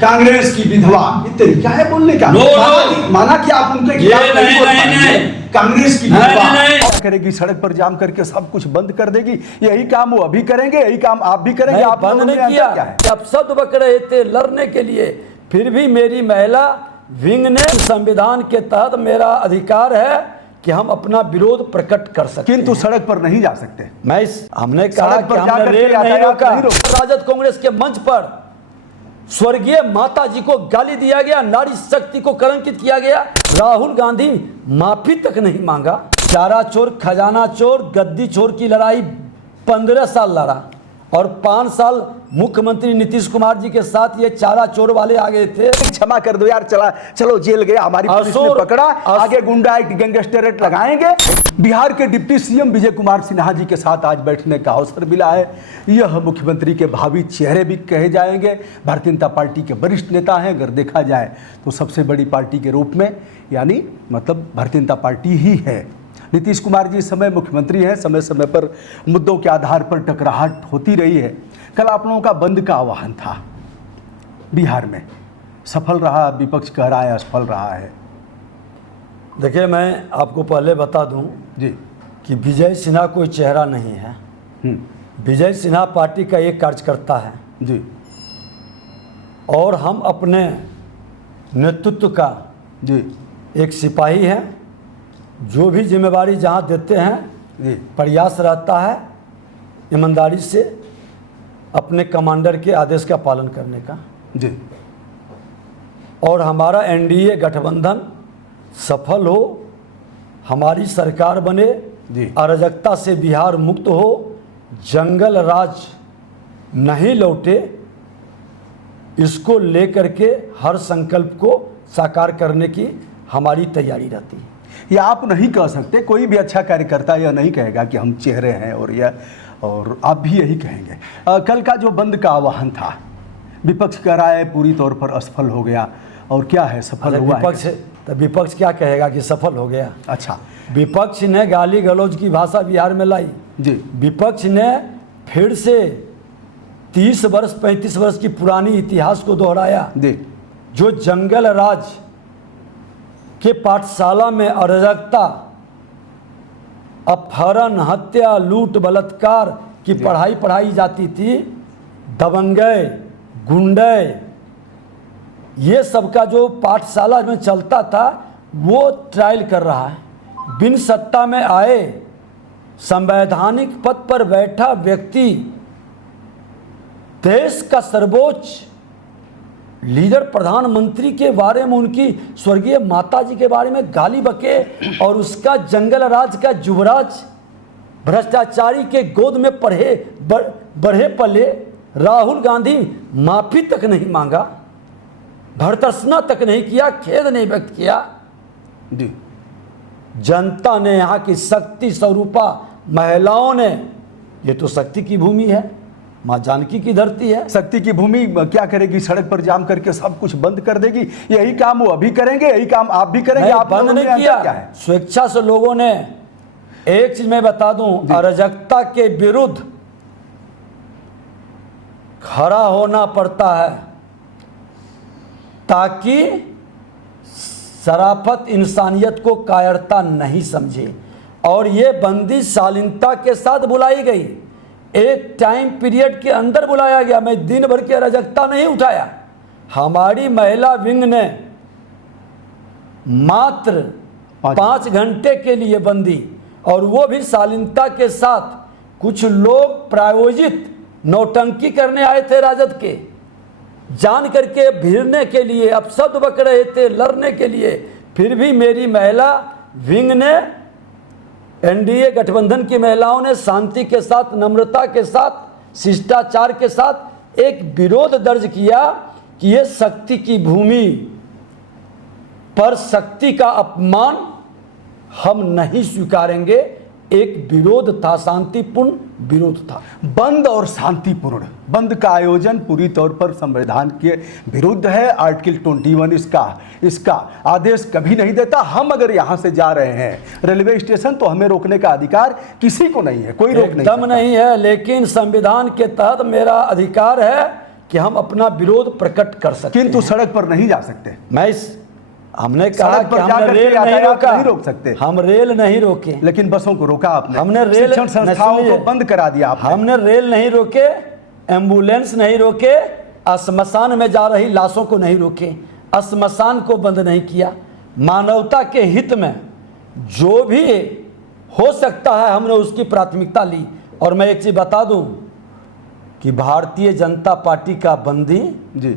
कांग्रेस की विधवा, ये तरीका है बोलने का? माना कि आप उनके खिलाफ नहीं बोल पाएंगे। कांग्रेस की विधवा क्या करेगी? सड़क पर जाम करके सब कुछ बंद कर देगी। यही काम वो अभी करेंगे, यही काम आप भी करेंगे। आप बंद नहीं किया, अब सब बक रहे थे लड़ने के लिए, फिर भी मेरी महिला विंग ने संविधान के तहत मेरा अधिकार है कि हम अपना विरोध प्रकट कर सकते, किंतु सड़क पर नहीं जा सकते। हमने कहा कि हमने रेल नहीं रोका। राजद कांग्रेस के मंच पर स्वर्गीय माता जी को गाली दिया गया, नारी शक्ति को कलंकित किया गया। राहुल गांधी माफी तक नहीं मांगा। चारा चोर खजाना चोर गद्दी चोर की लड़ाई 15 साल लड़ा और 5 साल मुख्यमंत्री नीतीश कुमार जी के साथ ये चारा चोर वाले आ गए थे। क्षमा कर दो यार, चलो जेल गया, हमारी पुलिस ने पकड़ा, आगे गुंडा एक्ट गैंगस्टर एक्ट लगाएंगे। बिहार के डिप्टी सीएम विजय कुमार सिन्हा जी के साथ आज बैठने का अवसर मिला है। यह मुख्यमंत्री के भावी चेहरे भी कहे जाएंगे। भारतीय जनता पार्टी के वरिष्ठ नेता हैं, अगर देखा जाए तो सबसे बड़ी पार्टी के रूप में, यानी मतलब भारतीय जनता पार्टी ही है। नीतीश कुमार जी इस समय मुख्यमंत्री हैं, समय समय पर मुद्दों के आधार पर टकराहट होती रही है। कल आप लोगों का बंद का आह्वान था बिहार में, सफल रहा, विपक्ष कह रहा है असफल रहा है। देखिए, मैं आपको पहले बता दूं जी कि विजय सिन्हा कोई चेहरा नहीं है। विजय सिन्हा पार्टी का एक कार्यकर्ता है जी, और हम अपने नेतृत्व का जी एक सिपाही हैं। जो भी जिम्मेवारी जहां देते हैं, प्रयास रहता है ईमानदारी से अपने कमांडर के आदेश का पालन करने का जी। और हमारा एनडीए गठबंधन सफल हो, हमारी सरकार बने, अराजकता से बिहार मुक्त हो, जंगल राज नहीं लौटे, इसको लेकर के हर संकल्प को साकार करने की हमारी तैयारी रहती है। ये आप नहीं कह सकते, कोई भी अच्छा कार्यकर्ता यह नहीं कहेगा कि हम चेहरे हैं, और आप भी यही कहेंगे। कल का जो बंद का आह्वान था, विपक्ष कह रहा है पूरी तौर पर असफल हो गया, और क्या है सफल हुआ है? तो विपक्ष क्या कहेगा कि सफल हो गया? अच्छा, विपक्ष ने गाली गलौज की भाषा बिहार में लाई जी। विपक्ष ने फिर से 30 वर्ष 35 वर्ष की पुरानी इतिहास को दोहराया। जो जंगल राज के पाठशाला में अराजकता, अपहरण, हत्या, लूट, बलात्कार की पढ़ाई जाती थी, दबंगई, गुंडे, ये सब का जो पाठशाला में चलता था वो ट्रायल कर रहा है। बिन सत्ता में आए संवैधानिक पद पर बैठा व्यक्ति, देश का सर्वोच्च लीडर प्रधानमंत्री के बारे में, उनकी स्वर्गीय माता जी के बारे में गाली बके, और उसका जंगल राज का युवराज भ्रष्टाचारी के गोद में बढ़े पले राहुल गांधी माफी तक नहीं मांगा, भर्त्सना तक नहीं किया, खेद नहीं व्यक्त किया। जनता ने, यहाँ की शक्ति स्वरूपा महिलाओं ने, ये तो शक्ति की भूमि है, माँ जानकी की धरती है, शक्ति की भूमि, क्या करेगी? सड़क पर जाम करके सब कुछ बंद कर देगी। यही काम वो अभी करेंगे, यही काम आप भी करेंगे। आप बंद नहीं किया, स्वेच्छा से लोगों ने, एक चीज मैं बता दूं, अराजकता के विरुद्ध खड़ा होना पड़ता है ताकि शराफत इंसानियत को कायरता नहीं समझे। और ये बंदी शालीनता के साथ बुलाई गई, एक टाइम पीरियड के अंदर बुलाया गया। मैं दिन भर की अराजकता नहीं उठाया। हमारी महिला विंग ने मात्र 5 घंटे के लिए बंदी, और वो भी शालीनता के साथ। कुछ लोग प्रायोजित नौटंकी करने आए थे राजद के, जान करके भिड़ने के लिए, अपशब्द बक रहे थे लड़ने के लिए, फिर भी मेरी महिला विंग ने, एनडीए गठबंधन की महिलाओं ने शांति के साथ, नम्रता के साथ, शिष्टाचार के साथ एक विरोध दर्ज किया कि ये शक्ति की भूमि पर शक्ति का अपमान हम नहीं स्वीकारेंगे। एक विरोध था, शांतिपूर्ण विरोध था। बंद और शांतिपूर्ण बंद का आयोजन पूरी तौर पर संविधान के विरुद्ध है। आर्टिकल 21 इसका आदेश कभी नहीं देता। हम अगर यहाँ से जा रहे हैं रेलवे स्टेशन तो हमें रोकने का अधिकार किसी को नहीं है, कोई रोक नहीं एकदम नहीं है। लेकिन संविधान के तहत मेरा अधिकार है कि हम अपना विरोध प्रकट कर सकते किंतु हैं। सड़क पर नहीं जा सकते। हमने कहा सड़क कि पर हमने जाकर रेल के नहीं यातायात रोका, नहीं रोक सकते। हम रेल नहीं रोके, लेकिन बसों को रोका आपने, हमने रेल शिक्षण संस्थाओं को बंद करा दिया आपने। हमने रेल नहीं रोके, एम्बुलेंस नहीं रोके, श्मशान में जा रही लाशों को नहीं रोके, श्मशान को बंद नहीं किया। मानवता के हित में जो भी हो सकता है हमने उसकी प्राथमिकता ली। और मैं एक चीज बता दूं कि भारतीय जनता पार्टी का बंदी जी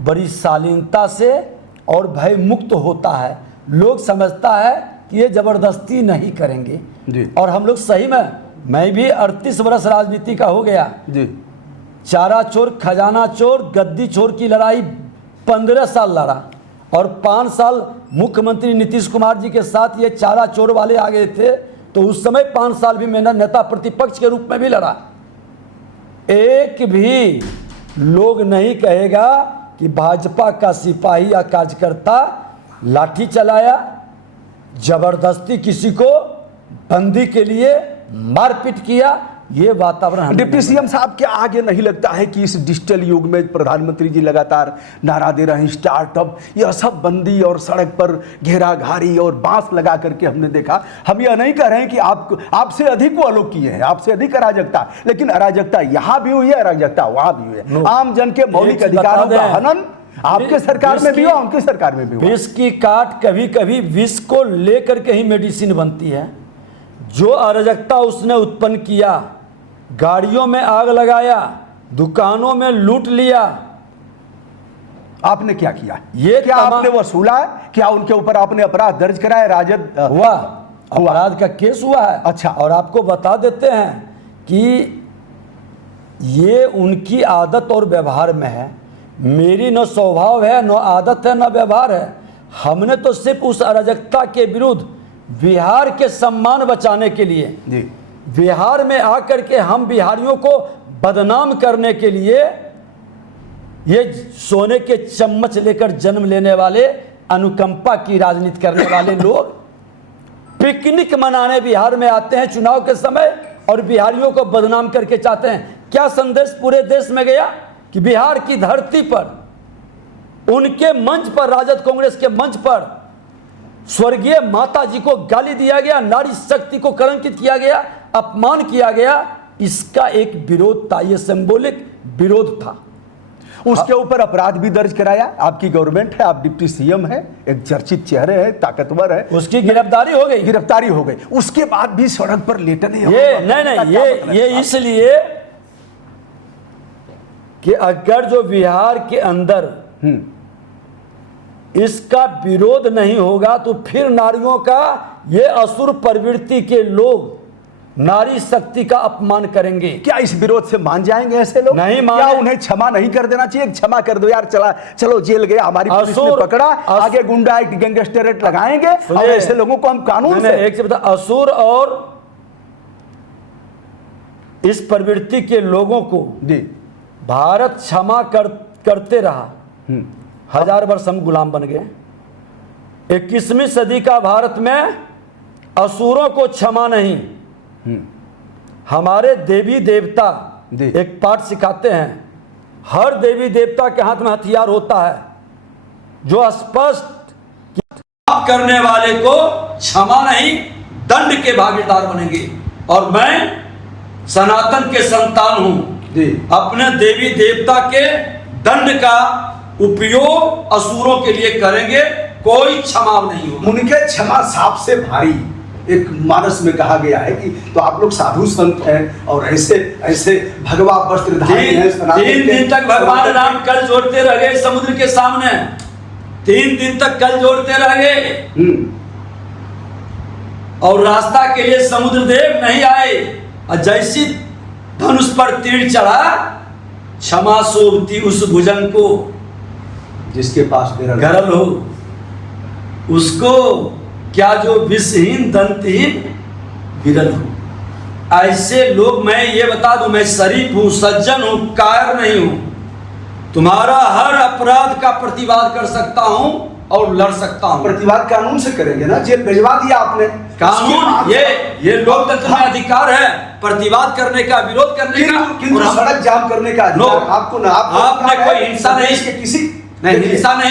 बड़ी शालीनता से और भय मुक्त होता है। लोग समझता है कि ये जबरदस्ती नहीं करेंगे जी। और हम लोग सही में, मैं भी 38 वर्ष राजनीति का हो गया जी। चारा चोर खजाना चोर गद्दी चोर की लड़ाई 15 साल लड़ा और 5 साल मुख्यमंत्री नीतीश कुमार जी के साथ ये चारा चोर वाले आ गए थे, तो उस समय 5 साल भी मैंने नेता प्रतिपक्ष के रूप में भी लड़ा। एक भी लोग नहीं कहेगा कि भाजपा का सिपाही या कार्यकर्ता लाठी चलाया, जबरदस्ती किसी को बंदी के लिए मारपीट किया। ये वातावरण डिप्टी सीएम साहब, क्या आगे नहीं लगता है कि इस डिजिटल युग में प्रधानमंत्री जी लगातार नारा दे रहे हैं स्टार्टअप, यह सब बंदी और सड़क पर घेराघारी और बांस लगा करके हमने देखा। हम यह नहीं कह रहे हैं कि आपसे अधिक वो लोग किए हैं, आपसे अधिक अराजकता, लेकिन अराजकता यहाँ भी हुई है, अराजकता वहां भी हुई है। आम जन के मौलिक अधिकारों का हनन आपके सरकार में भी हुआ, उनकी सरकार में भी हुआ। विष की काट कभी कभी विष को लेकर के ही मेडिसिन बनती है। जो अराजकता उसने उत्पन्न किया, गाड़ियों में आग लगाया, दुकानों में लूट लिया, आपने क्या किया? ये क्या आपने वसूला? क्या उनके ऊपर आपने अपराध दर्ज कराया? राजद हुआ, अपराध का केस हुआ है। अच्छा। और आपको बता देते हैं कि ये उनकी आदत और व्यवहार में है। मेरी न स्वभाव है, न आदत है, न व्यवहार है। हमने तो सिर्फ उस अराजकता के विरुद्ध बिहार के सम्मान बचाने के लिए जी, बिहार में आकर के हम बिहारियों को बदनाम करने के लिए ये सोने के चम्मच लेकर जन्म लेने वाले, अनुकंपा की राजनीति करने वाले लोग पिकनिक मनाने बिहार में आते हैं चुनाव के समय और बिहारियों को बदनाम करके चाहते हैं। क्या संदेश पूरे देश में गया कि बिहार की धरती पर, उनके मंच पर, राजद कांग्रेस के मंच पर स्वर्गीय माता जी को गाली दिया गया, नारी शक्ति को कलंकित किया गया, अपमान किया गया। इसका एक विरोध था, ये सिंबॉलिक विरोध था। उसके ऊपर अपराध भी दर्ज कराया। आपकी गवर्नमेंट है, आप डिप्टी सीएम है, एक चर्चित चेहरे है, ताकतवर है, उसकी गिरफ्तारी हो गई। गिरफ्तारी हो गई। उसके बाद भी सड़क पर लेटने ये नहीं, ये इसलिए कि अगर जो बिहार के अंदर इसका विरोध नहीं होगा तो फिर नारियों का, ये असुर प्रवृत्ति के लोग नारी शक्ति का अपमान करेंगे। क्या इस विरोध से मान जाएंगे ऐसे लोग? नहीं क्या माने। उन्हें क्षमा नहीं कर देना चाहिए? क्षमा कर दो यार, चलो जेल गया, हमारी पुलिस ने पकड़ा, आगे गुंडा एक गैंगस्टर लगाएंगे और ऐसे लोगों को हम कानून से एक से बता, असुर और इस प्रवृत्ति के लोगों को जी भारत क्षमा करते रहा। 1000 वर्ष हम गुलाम बन गए। 21वीं सदी का भारत में असुरों को क्षमा नहीं। हमारे देवी देवता एक पाठ सिखाते हैं, हर देवी देवता के हाथ में हथियार होता है जो स्पष्ट करने वाले को क्षमा नहीं, दंड के भागीदार बनेंगे। और मैं सनातन के संतान हूं, अपने देवी देवता के दंड का उपयोग असुरों के लिए करेंगे, कोई क्षमा नहीं होगा। उनके क्षमा साप से भारी, एक मानस में कहा गया है कि तो आप लोग साधु संत हैं और ऐसे ऐसे भगवा वस्त्रधारी हैं। 3 दिन तक भगवान राम कल जोड़ते रह गए समुद्र के सामने, 3 दिन तक कल जोड़ते रह गए और रास्ता के लिए समुद्र देव नहीं आए। और जैसी धनुष पर तीर चढ़ा, क्षमा शोभती उस भुजंग को जिसके पास गरल हो, उसको क्या जो विषहीन दंतहीन विरल हो। ऐसे लोग, मैं ये बता दूं, मैं शरीफ हूं, सज्जन हूं, कायर नहीं हूं। तुम्हारा हर अपराध का प्रतिवाद कर सकता हूं और लड़ सकता हूं। प्रतिवाद कानून से करेंगे ना, जेल भिजवा दिया आपने। कानून, ये लोकतंत्र में अधिकार है प्रतिवाद करने का, विरोध करने का, किंतु सड़क जाम करने का नो, अधिकार आपको ना, आपने कोई हिंसा नहीं, के किसी नहीं, हिंसा नहीं।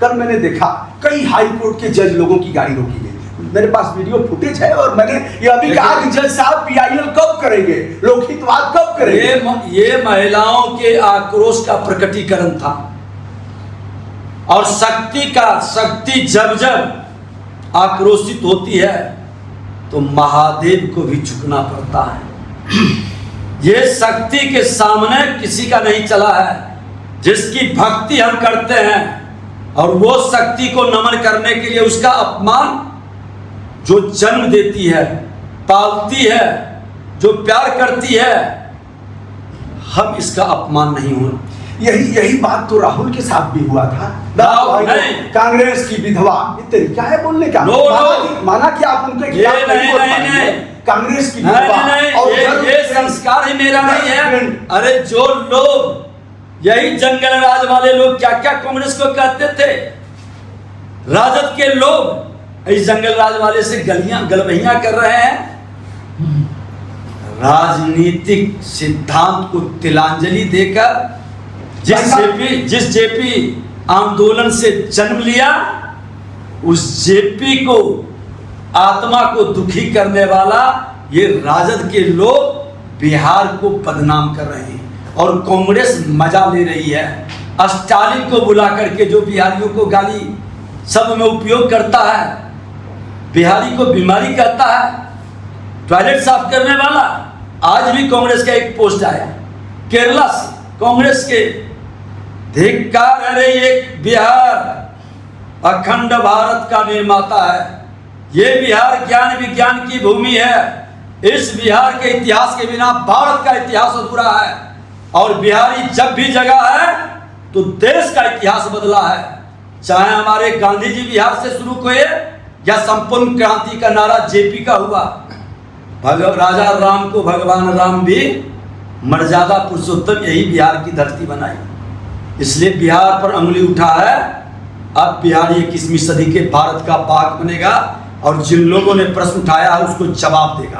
कल मैंने देखा कई हाई कोर्ट के जज लोगों की गाड़ी रोकी गई। मेरे पास वीडियो फुटेज है और मैंने ये अभी कहा कि जज साहब PIL कब करेंगे, लोकहितवाद कब करेंगे। ये महिलाओं के आक्रोश का प्रकटीकरण था। और शक्ति जब जब आक्रोशित होती है तो महादेव को भी झुकना पड़ता है। ये शक्ति के सामने किसी का नहीं चला है। जिसकी भक्ति हम करते हैं और वो शक्ति को नमन करने के लिए उसका अपमान, जो जन्म देती है, पालती है, जो प्यार करती है, हम इसका अपमान नहीं हो। यही बात तो राहुल के साथ भी हुआ था। नहीं, कांग्रेस की विधवा, ये तरीका है बोलने का। माना कि आप उनके खिलाफ नहीं, कांग्रेस की विधवा, और ये संस्कार ही मेरा नहीं है। अरे जो लोग, यही जंगल राज वाले लोग क्या क्या कांग्रेस को कहते थे, राजद के लोग इस जंगल राज वाले से गलवहियां कर रहे हैं। राजनीतिक सिद्धांत को तिलांजलि देकर जिस जेपी आंदोलन से जन्म लिया, उस जेपी को, आत्मा को दुखी करने वाला ये राजद के लोग बिहार को बदनाम कर रहे हैं और कांग्रेस मजा ले रही है। स्टालिन को बुला करके जो बिहारियों को गाली सब में उपयोग करता है, बिहारी को बीमारी कहता है, टॉयलेट साफ करने वाला। आज भी कांग्रेस का एक पोस्ट आया केरला से, कांग्रेस के, धिक्कार, अरे एक बिहार अखंड भारत का निर्माता है, ये बिहार ज्ञान विज्ञान की भूमि है। इस बिहार के इतिहास के बिना भारत का इतिहास अधूरा है और बिहारी जब भी जगा है तो देश का इतिहास बदला है। चाहे हमारे गांधी जी बिहार से शुरू हुए या संपूर्ण क्रांति का नारा जेपी का हुआ। राजा राम को भगवान राम भी मर्यादा पुरुषोत्तम यही बिहार की धरती बनाई, इसलिए बिहार पर अंगुली उठा है। अब बिहार 21वीं सदी के भारत का पाक बनेगा और जिन लोगों ने प्रश्न उठाया है उसको जवाब देगा।